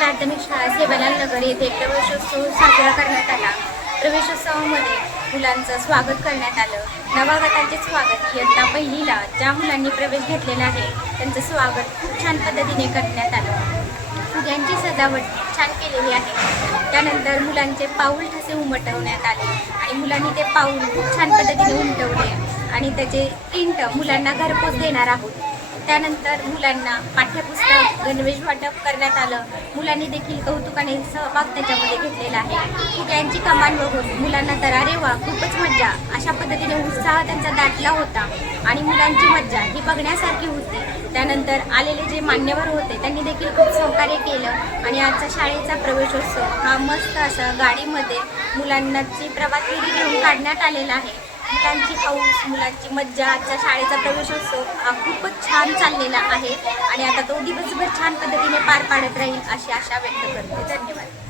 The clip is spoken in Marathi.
प्राथमिक शाळा देवनाथ नगर येथे प्रवेशोत्सव साजरा करण्यात आला. प्रवेशोत्सवामध्ये मुलांचं स्वागत करण्यात आलं. नवागतांचे स्वागत इयत्ता पहिलीला ज्या मुलांनी प्रवेश घेतलेला आहे त्यांचं स्वागत खूप छान पद्धतीने करण्यात आलं. फुग्यांची सजावट छान केलेली आहे. त्यानंतर मुलांचे पाऊल ठसे उमटवण्यात आले आणि मुलांनी ते पाऊल खूप छान पद्धतीने उमटवले आणि त्याचे प्रिंट मुलांना घरपोच देणार आहोत. त्यानंतर मुलांना पाठ्यपुस्तक गणवेश वाटप करण्यात आलं. मुलांनी देखील कौतुकाने सहभाग त्याच्यामध्ये घेतलेला आहे. फुग्यांची कमान बघून मुलांना तर अरे वा खूपच मज्जा. अशा पद्धतीने उत्साह त्यांचा दाटला होता आणि मुलांची मज्जा ही बघण्यासारखी होती. त्यानंतर आलेले जे मान्यवर होते त्यांनी देखील खूप सहकार्य केलं आणि आजचा शाळेचा प्रवेशोत्सव हा मस्त असा गाडीमध्ये मुलांनाची प्रवास फेरी घेऊन काढण्यात आलेला आहे. मुलांची हौस मुलांची मज्जा आजच्या शाळेचा प्रवेशोत्सव हा खूपच छान चाललेला आहे. आणि आता तो दिवसभर छान पद्धतीने पार पाडत राहील अशी आशा व्यक्त करते. धन्यवाद.